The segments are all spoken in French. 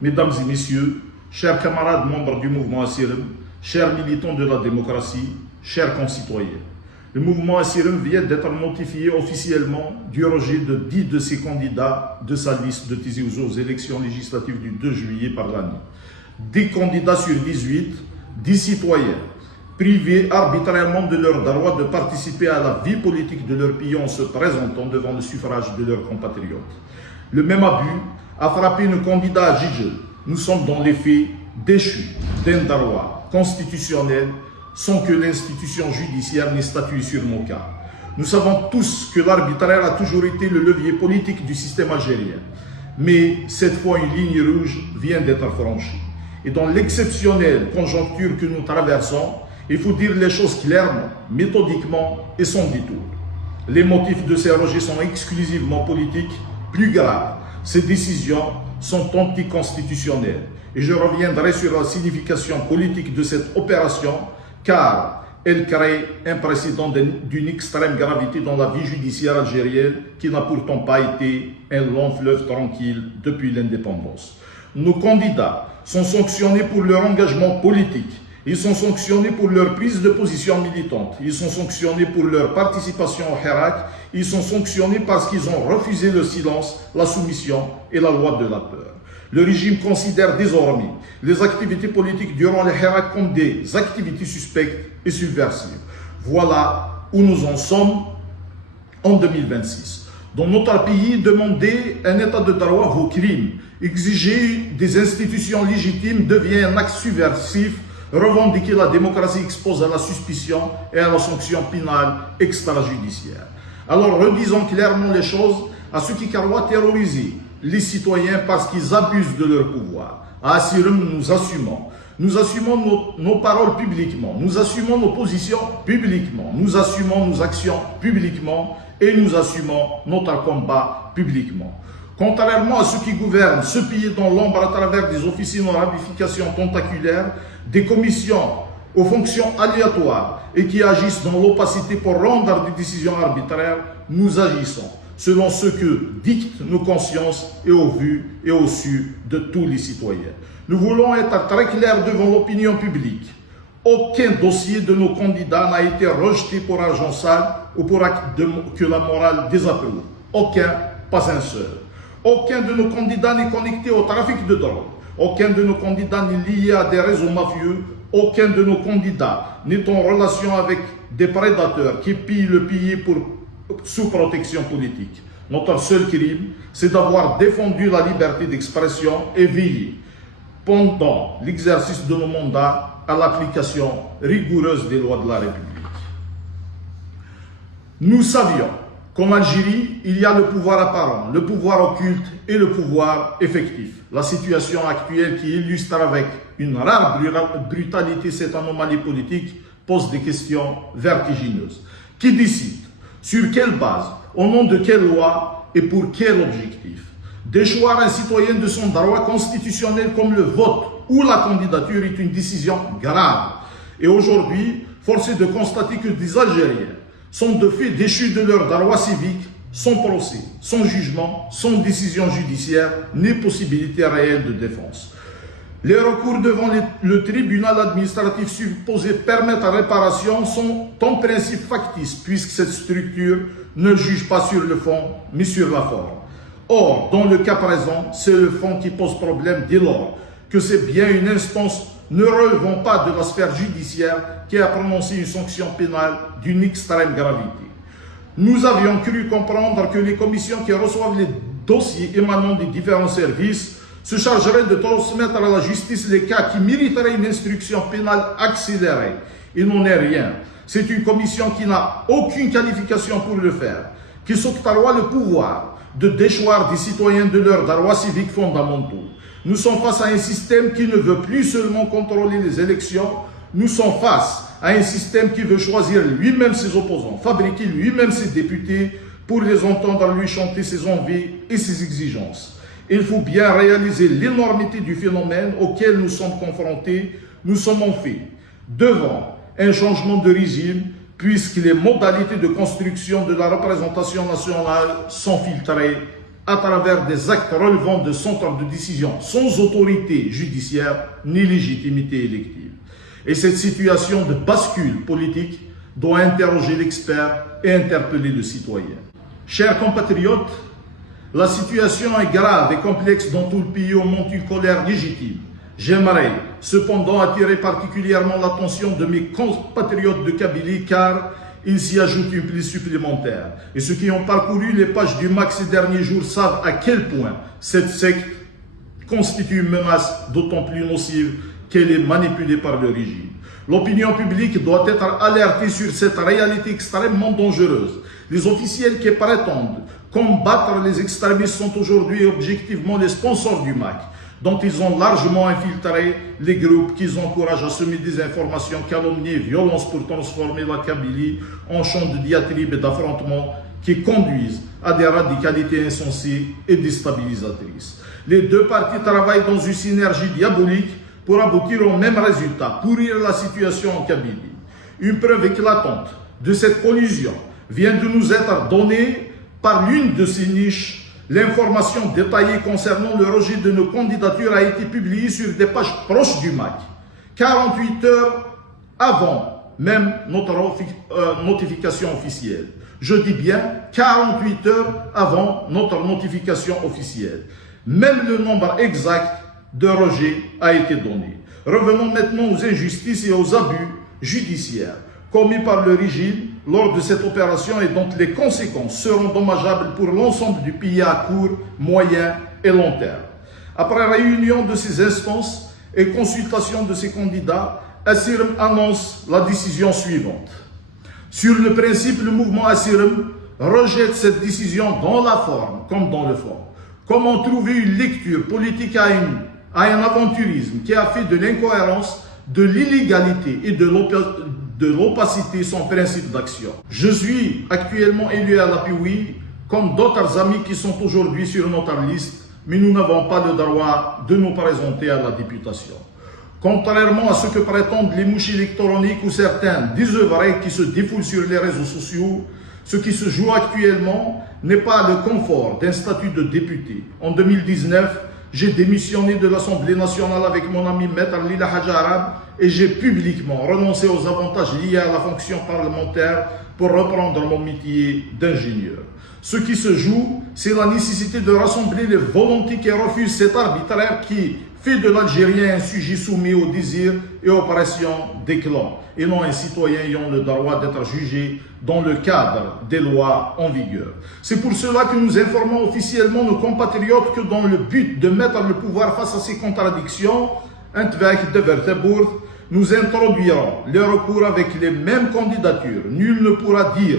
Mesdames et messieurs, chers camarades membres du mouvement Assirem, chers militants de la démocratie, chers concitoyens, le mouvement Assirem vient d'être notifié officiellement du rejet de 10 de ses candidats de sa liste de Tizi Ouzou aux élections législatives du 2 juillet par l'année. 10 candidats sur 18, 10 citoyens, privés arbitrairement de leur droit de participer à la vie politique de leur pays en se présentant devant le suffrage de leurs compatriotes. Le même abus a frappé nos candidats à Jijel. Nous sommes dans les faits déchus d'un droit constitutionnel sans que l'institution judiciaire n'ait statué sur nos cas. Nous savons tous que l'arbitraire a toujours été le levier politique du système algérien. Mais cette fois, une ligne rouge vient d'être franchie. Et dans l'exceptionnelle conjoncture que nous traversons, il faut dire les choses clairement, méthodiquement et sans détour. Les motifs de ces rejets sont exclusivement politiques. Plus grave, ces décisions sont anticonstitutionnelles. Et je reviendrai sur la signification politique de cette opération, car elle crée un précédent d'une extrême gravité dans la vie judiciaire algérienne qui n'a pourtant pas été un long fleuve tranquille depuis l'indépendance. Nos candidats sont sanctionnés pour leur engagement politique, ils sont sanctionnés pour leur prise de position militante, ils sont sanctionnés pour leur participation au Hirak, ils sont sanctionnés parce qu'ils ont refusé le silence, la soumission et la loi de la peur. Le régime considère désormais les activités politiques durant le Hirak comme des activités suspectes et subversives. Voilà où nous en sommes en 2026. Dans notre pays, demander un état de droit vaut crime. Exiger des institutions légitimes devient un acte subversif. Revendiquer la démocratie expose à la suspicion et à la sanction pénale extrajudiciaire. Alors redisons clairement les choses à ceux qui croient terroriser les citoyens parce qu'ils abusent de leur pouvoir. À Assirem, nous assumons. Nous assumons nos paroles publiquement, nous assumons nos positions publiquement, nous assumons nos actions publiquement et nous assumons notre combat publiquement. Contrairement à ceux qui gouvernent ce pays dans l'ombre à travers des officines en ramifications tentaculaires, des commissions aux fonctions aléatoires et qui agissent dans l'opacité pour rendre des décisions arbitraires, nous agissons selon ce que dictent nos consciences et au vu et au su de tous les citoyens. Nous voulons être très clairs devant l'opinion publique. Aucun dossier de nos candidats n'a été rejeté pour argent sale ou pour acte que la morale désapprouve. Aucun, pas un seul. Aucun de nos candidats n'est connecté au trafic de drogue. Aucun de nos candidats n'est lié à des réseaux mafieux. Aucun de nos candidats n'est en relation avec des prédateurs qui pillent le pays sous protection politique. Notre seul crime, c'est d'avoir défendu la liberté d'expression et veillé, pendant l'exercice de nos mandats, à l'application rigoureuse des lois de la République. Nous savions qu'en Algérie, il y a le pouvoir apparent, le pouvoir occulte et le pouvoir effectif. La situation actuelle qui illustre avec une rare brutalité cette anomalie politique pose des questions vertigineuses. Qui décide? Sur quelle base? Au nom de quelle loi? Et pour quel objectif? Déchoir un citoyen de son droit constitutionnel comme le vote ou la candidature est une décision grave. Et aujourd'hui, force est de constater que des Algériens sont de fait déchus de leurs droits civiques, sans procès, sans jugement, sans décision judiciaire, ni possibilité réelle de défense. Les recours devant le tribunal administratif supposé permettre la réparation sont en principe factices, puisque cette structure ne juge pas sur le fond, mais sur la forme. Or, dans le cas présent, c'est le fond qui pose problème dès lors que c'est bien une instance ne relevant pas de la sphère judiciaire qui a prononcé une sanction pénale d'une extrême gravité. Nous avions cru comprendre que les commissions qui reçoivent les dossiers émanant des différents services se chargeraient de transmettre à la justice les cas qui mériteraient une instruction pénale accélérée. Il n'en est rien. C'est une commission qui n'a aucune qualification pour le faire, qui s'octroie le pouvoir de déchoir des citoyens de leurs droits civiques fondamentaux. Nous sommes face à un système qui ne veut plus seulement contrôler les élections, nous sommes face à un système qui veut choisir lui-même ses opposants, fabriquer lui-même ses députés pour les entendre lui chanter ses envies et ses exigences. Il faut bien réaliser l'énormité du phénomène auquel nous sommes confrontés. Nous sommes en fait devant un changement de régime puisque les modalités de construction de la représentation nationale sont filtrées à travers des actes relevant de centres de décision sans autorité judiciaire ni légitimité élective. Et cette situation de bascule politique doit interroger l'expert et interpeller le citoyen. Chers compatriotes, la situation est grave et complexe dans tout le pays où monte une colère légitime. J'aimerais cependant attirer particulièrement l'attention de mes compatriotes de Kabylie car il s'y ajoute une prise supplémentaire. Et ceux qui ont parcouru les pages du MAC ces derniers jours savent à quel point cette secte constitue une menace d'autant plus nocive qu'elle est manipulée par le régime. L'opinion publique doit être alertée sur cette réalité extrêmement dangereuse. Les officiels qui prétendent combattre les extrémistes sont aujourd'hui objectivement les sponsors du MAC, dont ils ont largement infiltré les groupes qui encouragent à semer des informations, calomnies et violences pour transformer la Kabylie en champ de diatribes et d'affrontements qui conduisent à des radicalités insensées et déstabilisatrices. Les deux partis travaillent dans une synergie diabolique pour aboutir au même résultat, pourrir la situation en Kabylie. Une preuve éclatante de cette collusion vient de nous être donnée par l'une de ces niches. L'information détaillée concernant le rejet de nos candidatures a été publiée sur des pages proches du MAC, 48 heures avant même notre notification officielle. Je dis bien 48 heures avant notre notification officielle. Même le nombre exact de rejets a été donné. Revenons maintenant aux injustices et aux abus judiciaires commis par le régime lors de cette opération et dont les conséquences seront dommageables pour l'ensemble du pays à court, moyen et long terme. Après réunion de ces instances et consultation de ces candidats, Assirem annonce la décision suivante. Sur le principe, le mouvement Assirem rejette cette décision dans la forme comme dans le fond. Comment trouver une lecture politique à un aventurisme qui a fait de l'incohérence, de l'illégalité et de l'opacité son principe d'action. Je suis actuellement élu à l'APOUI, comme d'autres amis qui sont aujourd'hui sur notre liste, mais nous n'avons pas le droit de nous présenter à la députation. Contrairement à ce que prétendent les mouches électroniques ou certains désœuvrés qui se défoulent sur les réseaux sociaux, ce qui se joue actuellement n'est pas le confort d'un statut de député. En 2019, j'ai démissionné de l'Assemblée nationale avec mon ami Maître Lila Hadjarab et j'ai publiquement renoncé aux avantages liés à la fonction parlementaire pour reprendre mon métier d'ingénieur. Ce qui se joue, c'est la nécessité de rassembler les volontés qui refusent cet arbitraire qui fait de l'Algérien un sujet soumis aux désirs et aux pressions des clans, et non un citoyen ayant le droit d'être jugé dans le cadre des lois en vigueur. C'est pour cela que nous informons officiellement nos compatriotes que dans le but de mettre le pouvoir face à ces contradictions, nous introduirons le recours avec les mêmes candidatures. Nul ne pourra dire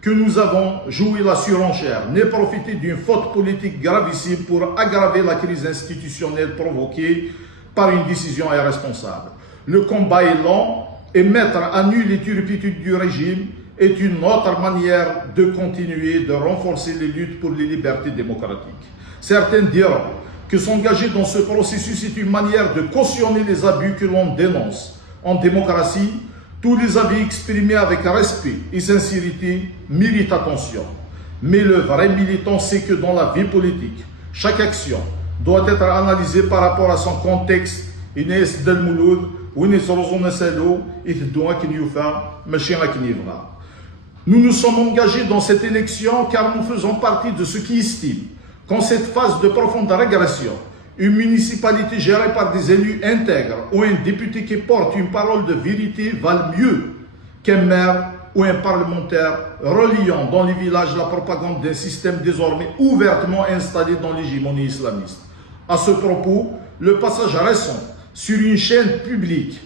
que nous avons joué la surenchère, ni profité d'une faute politique gravissime pour aggraver la crise institutionnelle provoquée par une décision irresponsable. Le combat est lent et mettre à nu les turpitudes du régime est une autre manière de continuer de renforcer les luttes pour les libertés démocratiques. Certains diront que s'engager dans ce processus est une manière de cautionner les abus que l'on dénonce. En démocratie, tous les avis exprimés avec respect et sincérité méritent attention. Mais le vrai militant sait que dans la vie politique, chaque action doit être analysée par rapport à son contexte. Nous nous sommes engagés dans cette élection car nous faisons partie de ceux qui estiment qu'en cette phase de profonde régression, une municipalité gérée par des élus intègres ou un député qui porte une parole de vérité valent mieux qu'un maire ou un parlementaire reliant dans les villages la propagande d'un système désormais ouvertement installé dans l'hégémonie islamiste. À ce propos, le passage récent sur une chaîne publique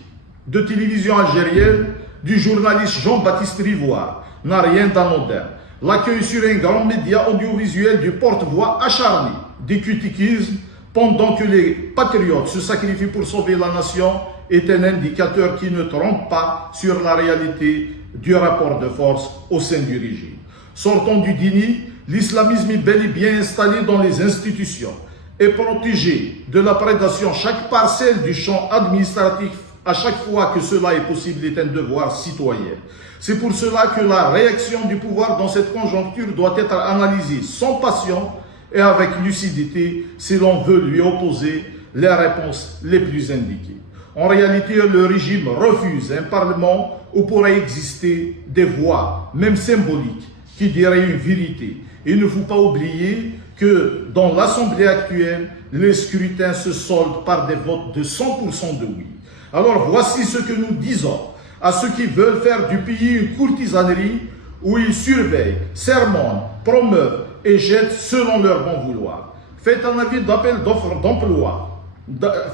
de télévision algérienne du journaliste Jean-Baptiste Rivoire n'a rien d'anodin. L'accueil sur un grand média audiovisuel du porte-voix acharné des critiquismes pendant que les patriotes se sacrifient pour sauver la nation est un indicateur qui ne trompe pas sur la réalité du rapport de force au sein du régime. Sortons du déni, l'islamisme est bel et bien installé dans les institutions et protégé de la prédation. Chaque parcelle du champ administratif, à chaque fois que cela est possible, est un devoir citoyen. C'est pour cela que la réaction du pouvoir dans cette conjoncture doit être analysée sans passion et avec lucidité si l'on veut lui opposer les réponses les plus indiquées. En réalité, le régime refuse un parlement où pourraient exister des voix, même symboliques, qui diraient une vérité. Il ne faut pas oublier que dans l'Assemblée actuelle, les scrutins se soldent par des votes de 100% de oui. Alors voici ce que nous disons à ceux qui veulent faire du pays une courtisanerie où ils surveillent, sermonnent, promeuvent et jettent selon leur bon vouloir. Faites un avis d'appel d'offres d'emploi.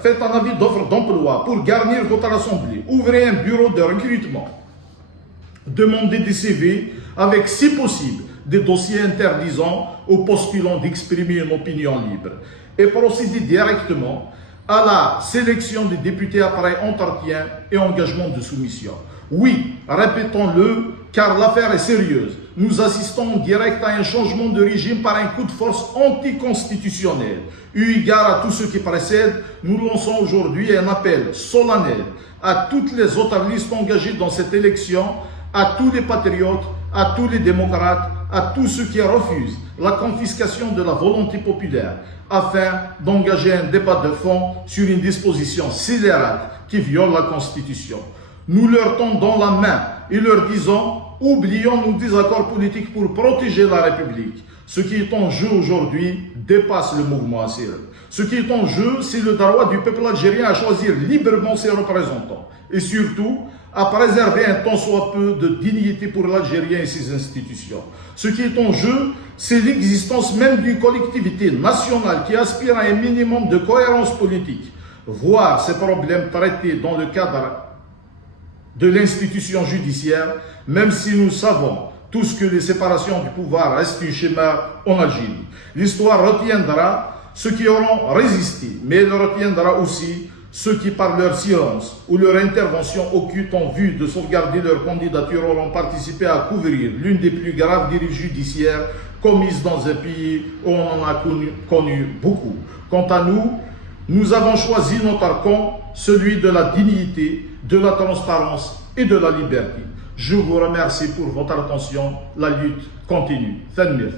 Faites un avis d'offre d'emploi pour garnir votre assemblée. Ouvrez un bureau de recrutement. Demandez des CV avec, si possible, des dossiers interdisant aux postulants d'exprimer une opinion libre. Et procédez directement à la sélection des députés après entretien et engagement de soumission. Oui, répétons-le, car l'affaire est sérieuse. Nous assistons en direct à un changement de régime par un coup de force anticonstitutionnel. Eu égard à tout ce qui précède, nous lançons aujourd'hui un appel solennel à toutes les autres listes engagées dans cette élection, à tous les patriotes, à tous les démocrates, à tous ceux qui refusent la confiscation de la volonté populaire, afin d'engager un débat de fond sur une disposition scélérate qui viole la Constitution. Nous leur tendons la main et leur disons « Oublions nos désaccords politiques pour protéger la République ». Ce qui est en jeu aujourd'hui dépasse le mouvement Assir. Ce qui est en jeu, c'est le droit du peuple algérien à choisir librement ses représentants et surtout à préserver un tant soit peu de dignité pour l'Algérien et ses institutions. Ce qui est en jeu, c'est l'existence même d'une collectivité nationale qui aspire à un minimum de cohérence politique. Voir ces problèmes traités dans le cadre de l'institution judiciaire, même si nous savons tous que les séparations du pouvoir restent une schéma en Algérie. L'histoire retiendra ceux qui auront résisté, mais elle retiendra aussi ceux qui, par leur silence ou leur intervention occulte en vue de sauvegarder leur candidature, auront participé à couvrir l'une des plus graves dérives judiciaires commises dans un pays où on en a connu beaucoup. Quant à nous, nous avons choisi notre camp, celui de la dignité, de la transparence et de la liberté. Je vous remercie pour votre attention. La lutte continue. Fenmir.